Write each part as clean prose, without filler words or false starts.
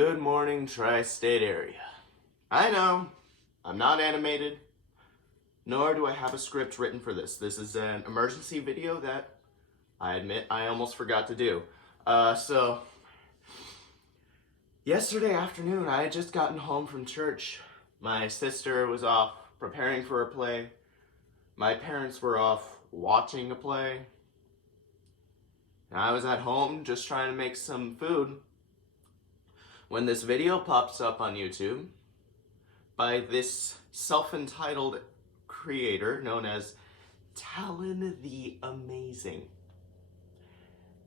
Good morning, tri-state area. I know, I'm not animated, nor do I have a script written for this. This is an emergency video that I admit I almost forgot to do. Yesterday afternoon, I had just gotten home from church. My sister was off preparing for a play. My parents were off watching a play. And I was at home just trying to make some food when this video pops up on YouTube by this self-entitled creator known as Talon the Amazing.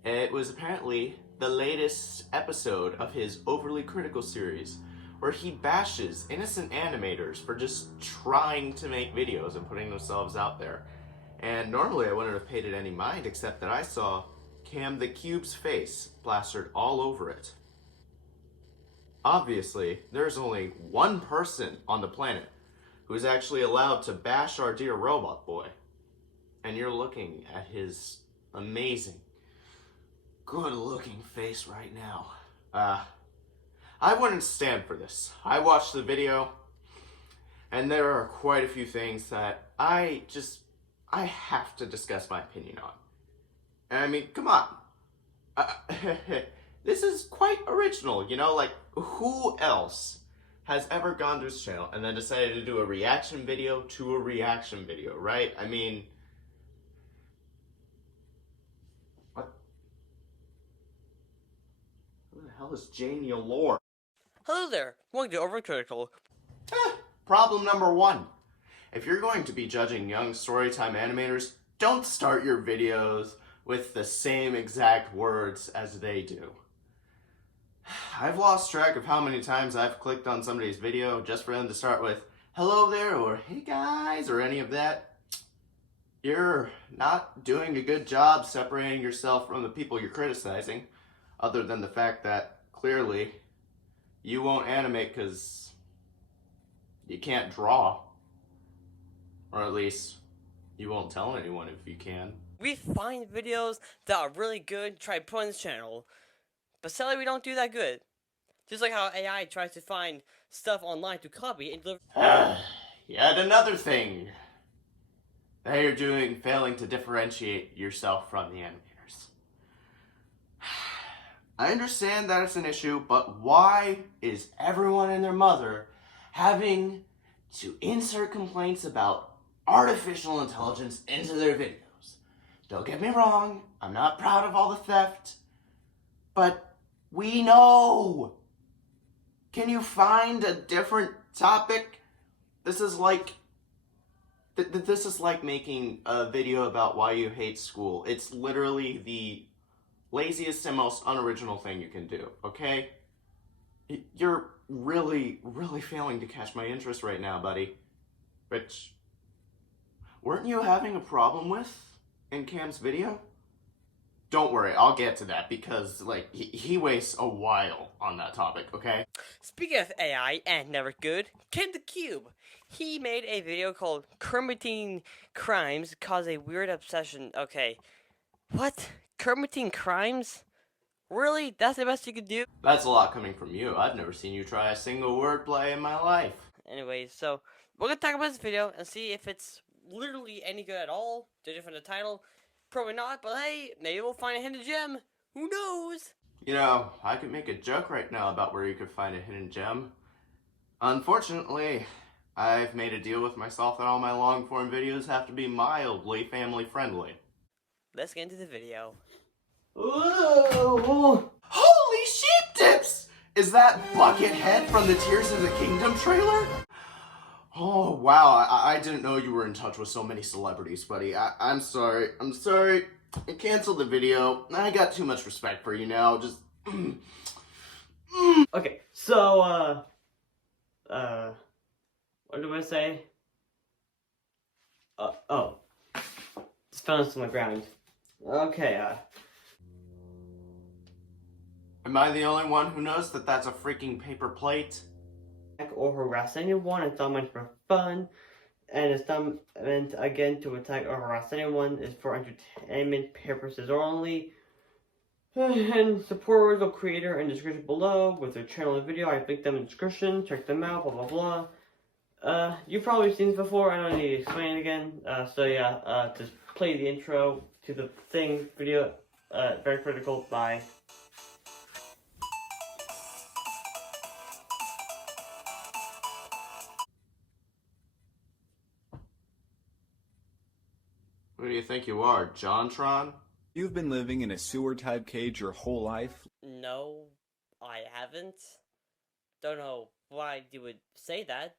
It was apparently the latest episode of his overly critical series where he bashes innocent animators for just trying to make videos and putting themselves out there. And normally I wouldn't have paid it any mind, except that I saw Cam the Cube's face plastered all over it. Obviously, there's only one person on the planet who's actually allowed to bash our dear robot boy. And you're looking at his amazing, good-looking face right now. I wouldn't stand for this. I watched the video, and there are quite a few things that I have to discuss my opinion on. And I mean, come on. This is quite original, you know, like, who else has ever gone to his channel and then decided to do a reaction video to a reaction video, right? I mean, what? Who the hell is Janie Allure? Hello there, welcome to Overcritical. Problem number one. If you're going to be judging young storytime animators, don't start your videos with the same exact words as they do. I've lost track of how many times I've clicked on somebody's video just for them to start with, hello there, or hey guys, or any of that. You're not doing a good job separating yourself from the people you're criticizing, other than the fact that clearly you won't animate because you can't draw. Or at least you won't tell anyone if you can. We find videos that are really good, try to put on this channel, but sadly we don't do that good. Just like how AI tries to find stuff online to copy and deliver. Yet another thing that you're doing, failing to differentiate yourself from the animators. I understand that it's an issue, but why is everyone and their mother having to insert complaints about artificial intelligence into their videos? Don't get me wrong, I'm not proud of all the theft, but we know. Can you find a different topic? This is like making a video about why you hate school. It's literally the laziest and most unoriginal thing you can do, okay? You're really, really failing to catch my interest right now, buddy. Which, weren't you having a problem with in Cam's video? Don't worry, I'll get to that because, like, he wastes a while on that topic, okay? Speaking of AI and never good, Cam the Cube. He made a video called Kermitine Crimes Cause a Weird Obsession. Okay, what? Kermitine Crimes? Really? That's the best you could do? That's a lot coming from you. I've never seen you try a single wordplay in my life. Anyway, so we're gonna talk about this video and see if it's literally any good at all, judging from the title. Probably not, but hey, maybe we'll find a hidden gem. Who knows? You know, I could make a joke right now about where you could find a hidden gem. Unfortunately, I've made a deal with myself that all my long-form videos have to be mildly family-friendly. Let's get into the video. Ooh. Holy sheep tips! Is that Buckethead from the Tears of the Kingdom trailer? Oh, wow, I didn't know you were in touch with so many celebrities, buddy. I'm sorry. I canceled the video. I got too much respect for you now. Just... Okay, so, what do I say? Oh. Just found this on the ground. Okay, Am I the only one who knows that that's a freaking paper plate? Or harass anyone. It's not meant for fun, and it's not meant again to attack or harass anyone. It's for entertainment purposes only. And support original creator in the description below with their channel and video. I linked them in the description. Check them out, blah blah blah. You've probably seen this before. I don't need to explain it again. So yeah, just play the intro to the thing video. Very critical. Bye. Who do you think you are, Jontron? You've been living in a sewer-type cage your whole life? No, I haven't. Don't know why you would say that.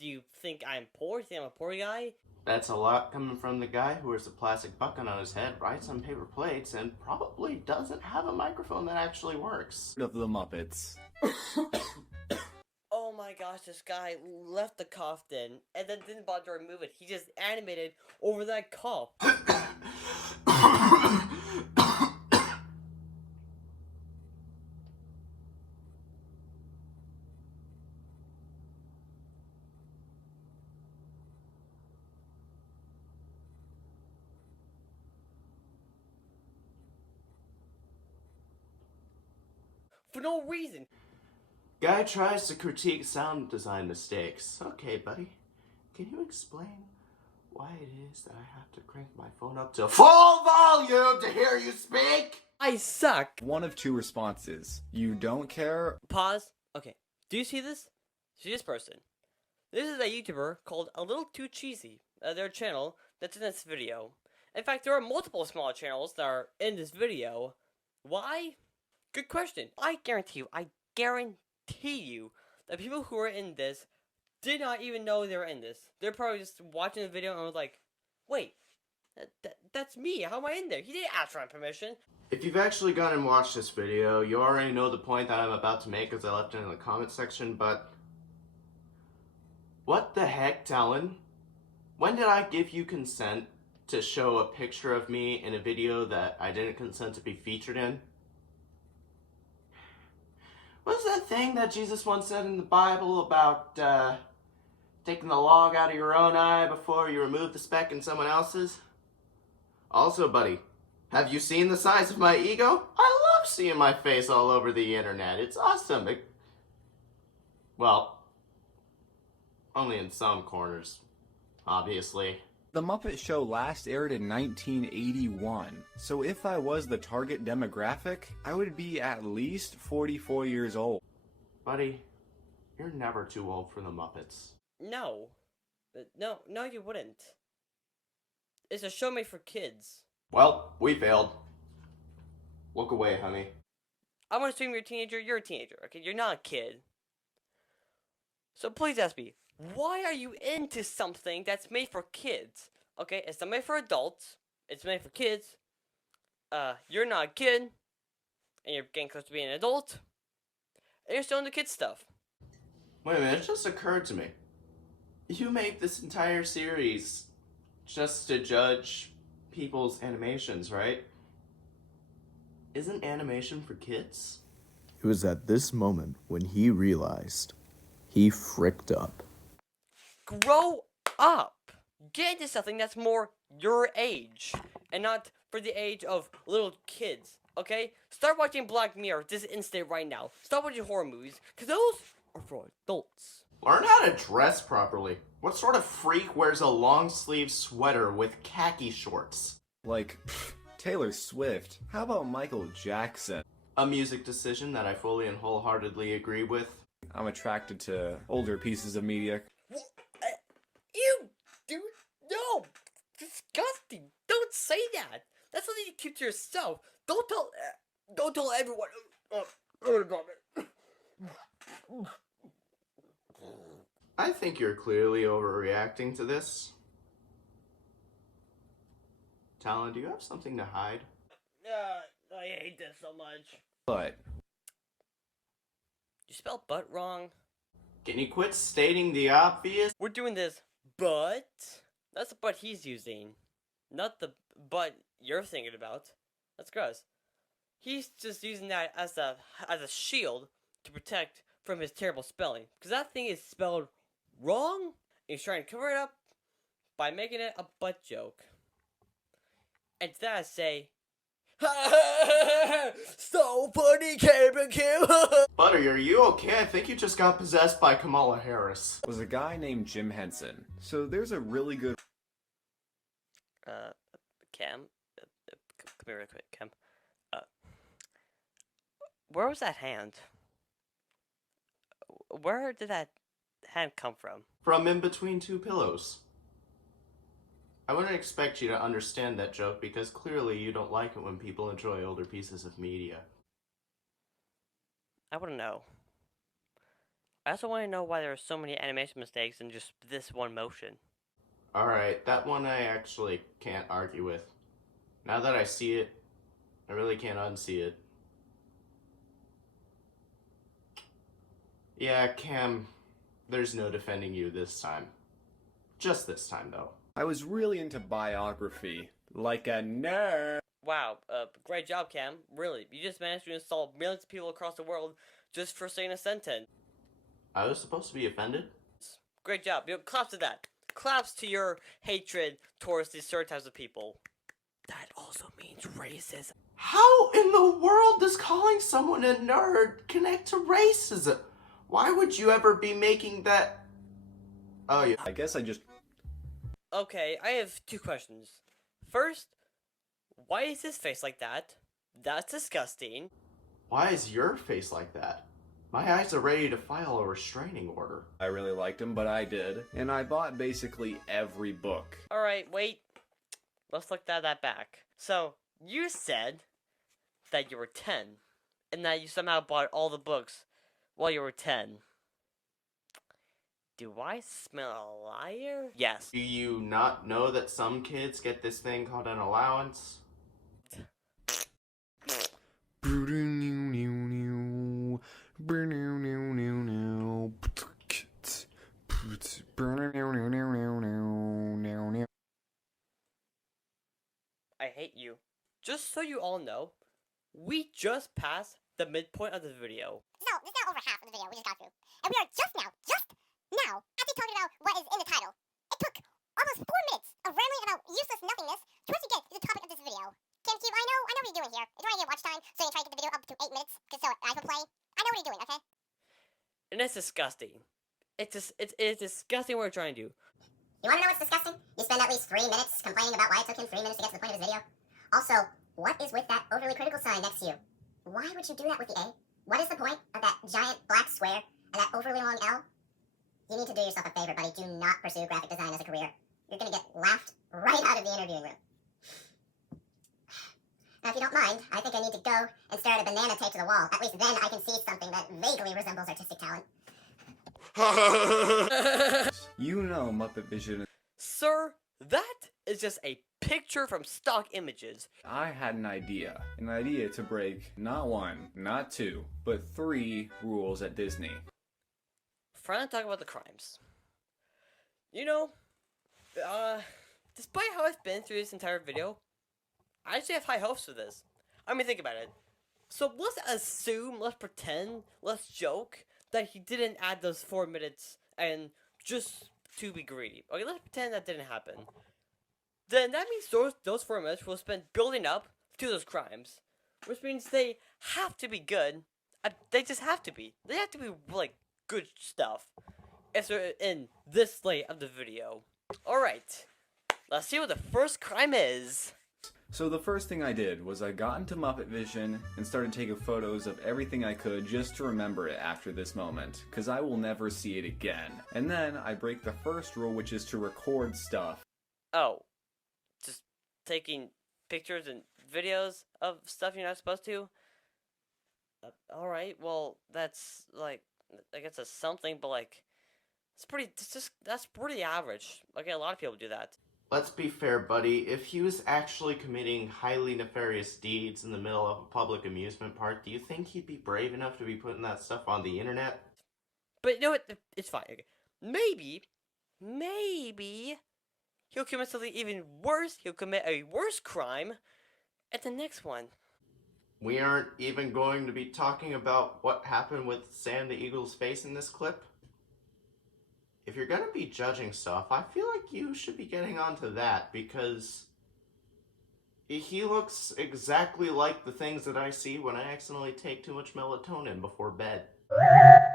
Do you think I'm poor? Do you think I'm a poor guy? That's a lot coming from the guy who wears a plastic bucket on his head, writes on paper plates, and probably doesn't have a microphone that actually works. Of the Muppets. Oh my gosh, this guy left the cough in and then didn't bother to remove it. He just animated over that cough. For no reason. Guy tries to critique sound design mistakes. Okay, buddy. Can you explain why it is that I have to crank my phone up to full volume to hear you speak? I suck. One of two responses. You don't care. Pause. Okay. Do you see this? See this person? This is a YouTuber called A Little Too Cheesy. Their channel that's in this video. In fact, there are multiple small channels that are in this video. Why? Good question. I guarantee you that people who are in this did not even know they were in this. They're probably just watching the video and was like, wait, that's me. How am I in there? He didn't ask for my permission. If you've actually gone and watched this video, you already know the point that I'm about to make as I left it in the comment section, but what the heck, Talon? When did I give you consent to show a picture of me in a video that I didn't consent to be featured in? What's that thing that Jesus once said in the Bible about taking the log out of your own eye before you remove the speck in someone else's? Also, buddy, have you seen the size of my ego? I love seeing my face all over the internet. It's awesome. Well, only in some corners, obviously. The Muppet Show last aired in 1981, so if I was the target demographic, I would be at least 44 years old. Buddy, you're never too old for the Muppets. No. No, you wouldn't. It's a show made for kids. Well, we failed. Look away, honey. I'm gonna assume you're a teenager. You're a teenager, okay? You're not a kid. So please ask me, why are you into something that's made for kids? Okay, it's not made for adults. It's made for kids. You're not a kid, and you're getting close to being an adult, and you're still into kid stuff. Wait a minute, it just occurred to me. You made this entire series just to judge people's animations, right? Isn't animation for kids? It was at this moment when he realized he fricked up. Grow up! Get into something that's more your age, and not for the age of little kids, okay? Start watching Black Mirror this instant right now. Stop watching horror movies, because those are for adults. Learn how to dress properly. What sort of freak wears a long-sleeve sweater with khaki shorts? Like, Taylor Swift. How about Michael Jackson? A music decision that I fully and wholeheartedly agree with. I'm attracted to older pieces of media. Ew, dude, no, disgusting. Don't say that. That's something you keep to yourself. Don't tell everyone. I think you're clearly overreacting to this. Talon, do you have something to hide? I hate this so much. But You spelled butt wrong. Can you quit stating the obvious? We're doing this, but that's the butt he's using, not the butt you're thinking about. That's gross. He's just using that as a shield to protect from his terrible spelling, because that thing is spelled wrong, and he's trying to cover it up by making it a butt joke. And to that I say, so funny, Cam. Butter, are you okay? I think you just got possessed by Kamala Harris. Was a guy named Jim Henson. So there's a really good Cam, come here real quick, Cam. Where was that hand? Where did that hand come from? From in between two pillows. I wouldn't expect you to understand that joke because clearly you don't like it when people enjoy older pieces of media. I want to know. I also want to know why there are so many animation mistakes in just this one motion. Alright, that one I actually can't argue with. Now that I see it, I really can't unsee it. Yeah, Cam, there's no defending you this time. Just this time, though. I was really into biography, like a nerd. Wow, great job, Cam. Really, you just managed to insult millions of people across the world just for saying a sentence. I was supposed to be offended? Great job. Claps to that. Claps to your hatred towards these certain types of people. That also means racism. How in the world does calling someone a nerd connect to racism? Why would you ever be making that... Oh, yeah. I guess I just... Okay, I have two questions. First, why is his face like that? That's disgusting. Why is your face like that? My eyes are ready to file a restraining order. I really liked him, but I did. And I bought basically every book. Alright, wait. Let's look that back. So, you said that you were 10, and that you somehow bought all the books while you were 10. Do I smell a liar? Yes. Do you not know that some kids get this thing called an allowance? I hate you. Just so you all know, we just passed the midpoint of the video. No, this is now over half of the video we just got through. And we are just now actually talking about what is in the title. It took almost 4 minutes of rambling about useless nothingness to actually get to the topic of this video. GameCube, I know what you're doing here. You're trying to get watch time, so you try to get the video up to 8 minutes, so I can play. I know what you're doing, okay? And it's disgusting. It's disgusting what we're trying to do. You want to know what's disgusting? You spend at least 3 minutes complaining about why it took him 3 minutes to get to the point of his video. Also, what is with that overly critical sign next to you? Why would you do that with the A? What is the point of that giant black square and that overly long L? You need to do yourself a favor, buddy. Do not pursue graphic design as a career. You're going to get laughed right out of the interviewing room. Now, if you don't mind, I think I need to go and stare at a banana taped to the wall. At least then I can see something that vaguely resembles artistic talent. You know Muppet Vision. Sir, that is just a picture from stock images. I had an idea to break not 1, not 2, but 3 rules at Disney. Trying to talk about the crimes. You know, despite how I've been through this entire video, I actually have high hopes for this. I mean, think about it. So let's assume, let's pretend, let's joke that he didn't add those 4 minutes and just to be greedy. Okay, let's pretend that didn't happen. Then that means those 4 minutes will spend building up to those crimes, which means they have to be good. They just have to be. They have to be like good stuff if they're in this slate of the video. Alright, let's see what the first crime is. So the first thing I did was I got into Muppet Vision and started taking photos of everything I could just to remember it after this moment, because I will never see it again. And then I break the first rule, which is to record stuff. Oh, just taking pictures and videos of stuff you're not supposed to? Alright, well, that's like, I guess that's something, but like, that's pretty average. Okay, a lot of people do that. Let's be fair, buddy. If he was actually committing highly nefarious deeds in the middle of a public amusement park, do you think he'd be brave enough to be putting that stuff on the internet? But you know what? It's fine. Okay. Maybe he'll commit something even worse. He'll commit a worse crime at the next one. We aren't even going to be talking about what happened with Sam the Eagle's face in this clip. If you're gonna be judging stuff, I feel like you should be getting onto that, because He looks exactly like the things that I see when I accidentally take too much melatonin before bed.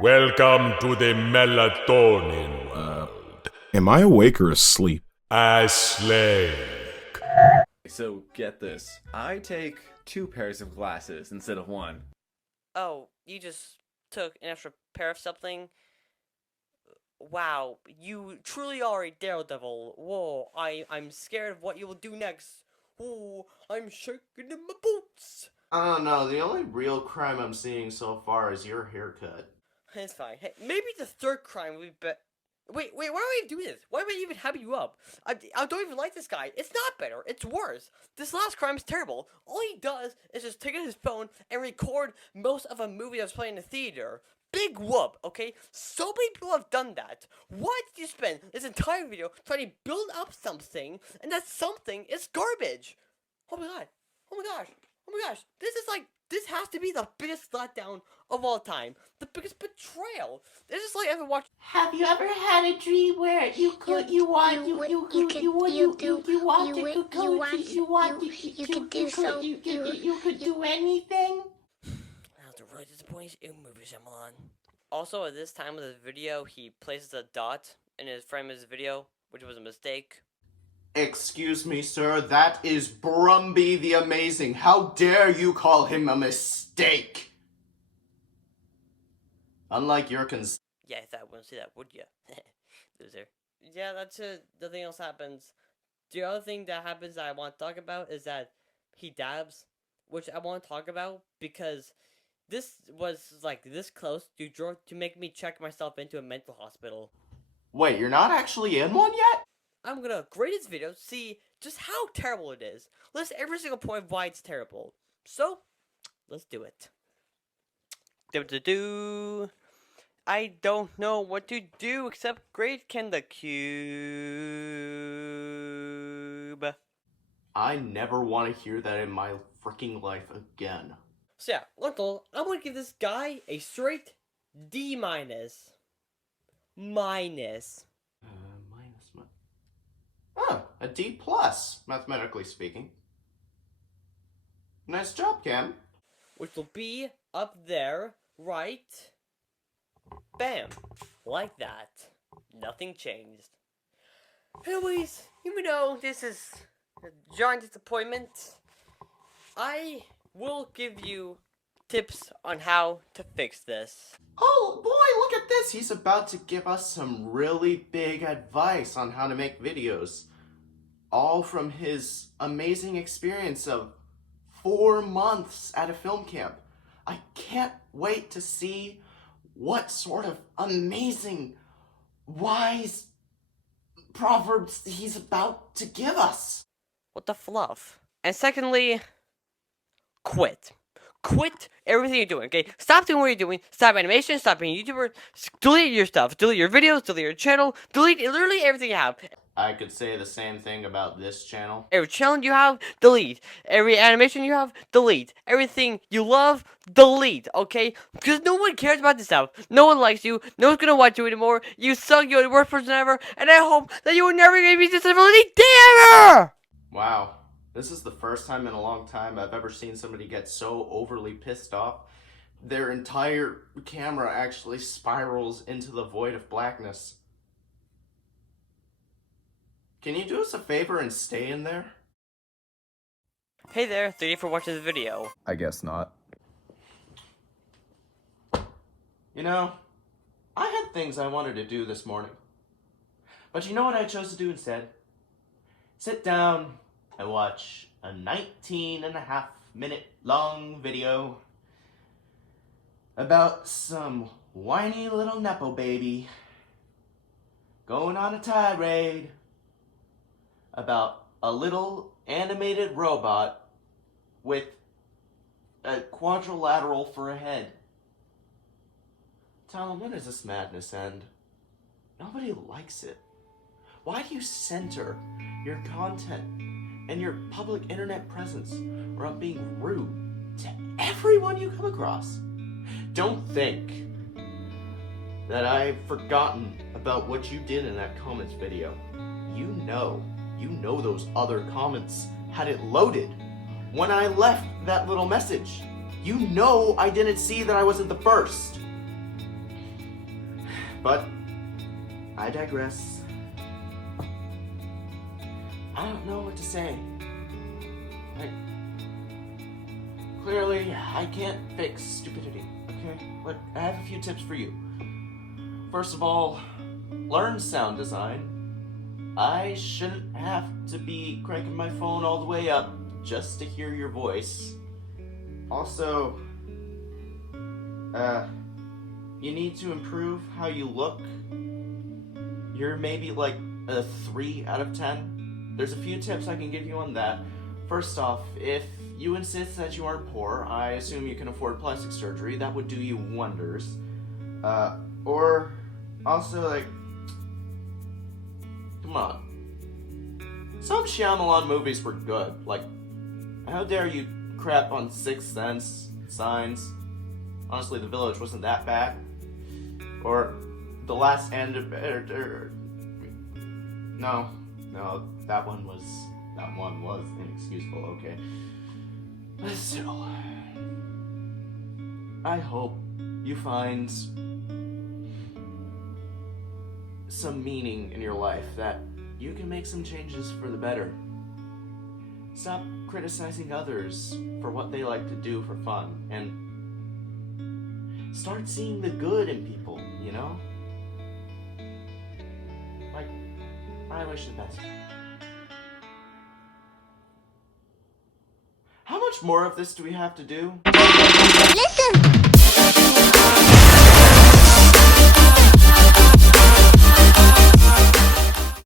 Welcome to the melatonin world. Am I awake or asleep? Asleep. So get this, I take 2 pairs of glasses instead of 1. Oh, you just took an extra pair of something? Wow, you truly are a daredevil. Whoa, I'm scared of what you will do next. Whoa, I'm shaking in my boots. I don't know, the only real crime I'm seeing so far is your haircut. It's fine. Hey, maybe the third crime would be Wait, why do I do this? Why am I even having you up? I don't even like this guy. It's not better. It's worse. This last crime is terrible. All he does is just take out his phone and record most of a movie that's playing in the theater. Big whoop, okay? So many people have done that. Why did you spend this entire video trying to build up something, and that something is garbage? Oh my god. Oh my gosh. Oh my gosh. This has to be the biggest letdown of all time. The biggest betrayal. This is like ever watched. Have you ever had a dream where you could do anything? That was a really disappointing movie, Shyamalan. Also, at this time of this video, he places a dot in his frame of his video, which was a mistake. Excuse me, sir, that is Brumby the Amazing. How dare you call him a mistake? Unlike your Yeah, I thought I wouldn't see that, would ya? Loser. Yeah, that's it. Nothing else happens. The other thing that happens that I want to talk about is that he dabs, which I want to talk about because this was like this close to make me check myself into a mental hospital. Wait, you're not actually in one yet? I'm gonna grade this video, see just how terrible it is. List every single point of why it's terrible. So, let's do it. I don't know what to do except grade Ken the Cube. I never want to hear that in my freaking life again. So yeah, Uncle, I'm gonna give this guy a straight D minus. Minus. Oh, a D plus, mathematically speaking. Nice job, Cam. Which will be up there, right? Bam. Like that. Nothing changed. Anyways, even though this is a giant disappointment, I will give you tips on how to fix this. Oh boy, look at this! He's about to give us some really big advice on how to make videos. All from his amazing experience of 4 months at a film camp. I can't wait to see what sort of amazing, wise proverbs he's about to give us. What the fluff? And secondly, quit. Quit everything you're doing, okay? Stop doing what you're doing. Stop animation. Stop being a YouTuber. Delete your stuff. Delete your videos. Delete your channel. Delete literally everything you have. I could say the same thing about this channel. Every challenge you have, delete. Every animation you have, delete. Everything you love, delete, okay? Because no one cares about this stuff. No one likes you. No one's gonna watch you anymore. You suck. You're the worst person ever. And I hope that you will never give me disability ever! Wow, this is the first time in a long time I've ever seen somebody get so overly pissed off. Their entire camera actually spirals into the void of blackness. Can you do us a favor and stay in there? Hey there, thank you for watching the video. I guess not. You know, I had things I wanted to do this morning. But you know what I chose to do instead? Sit down and watch a 19.5-minute long video about some whiny little Nepo baby going on a tirade about a little animated robot with a quadrilateral for a head. Tell him, when does this madness end? Nobody likes it. Why do you center your content and your public internet presence around being rude to everyone you come across? Don't think that I've forgotten about what you did in that comments video. You know those other comments had it loaded. when I left that little message. You know I didn't see that I wasn't the first. But I digress. I don't know what to say. Clearly, I can't fix stupidity, okay? But I have a few tips for you. First of all, learn sound design. I shouldn't have to be cranking my phone all the way up just to hear your voice. Also, you need to improve how you look. You're maybe like a 3 out of 10. There's a few tips I can give you on that. First off, if you insist that you aren't poor, I assume you can afford plastic surgery. That would do you wonders. Or also, like, come on. Some Shyamalan movies were good. Like, how dare you crap on Sixth Sense, Signs. Honestly, The Village wasn't that bad. Or The Last End of... No, that one was inexcusable, okay. But still, I hope you find some meaning in your life, that you can make some changes for the better. Stop criticizing others for what they like to do for fun, and start seeing the good in people, you know? Like, I wish the best. How much more of this do we have to do? Listen!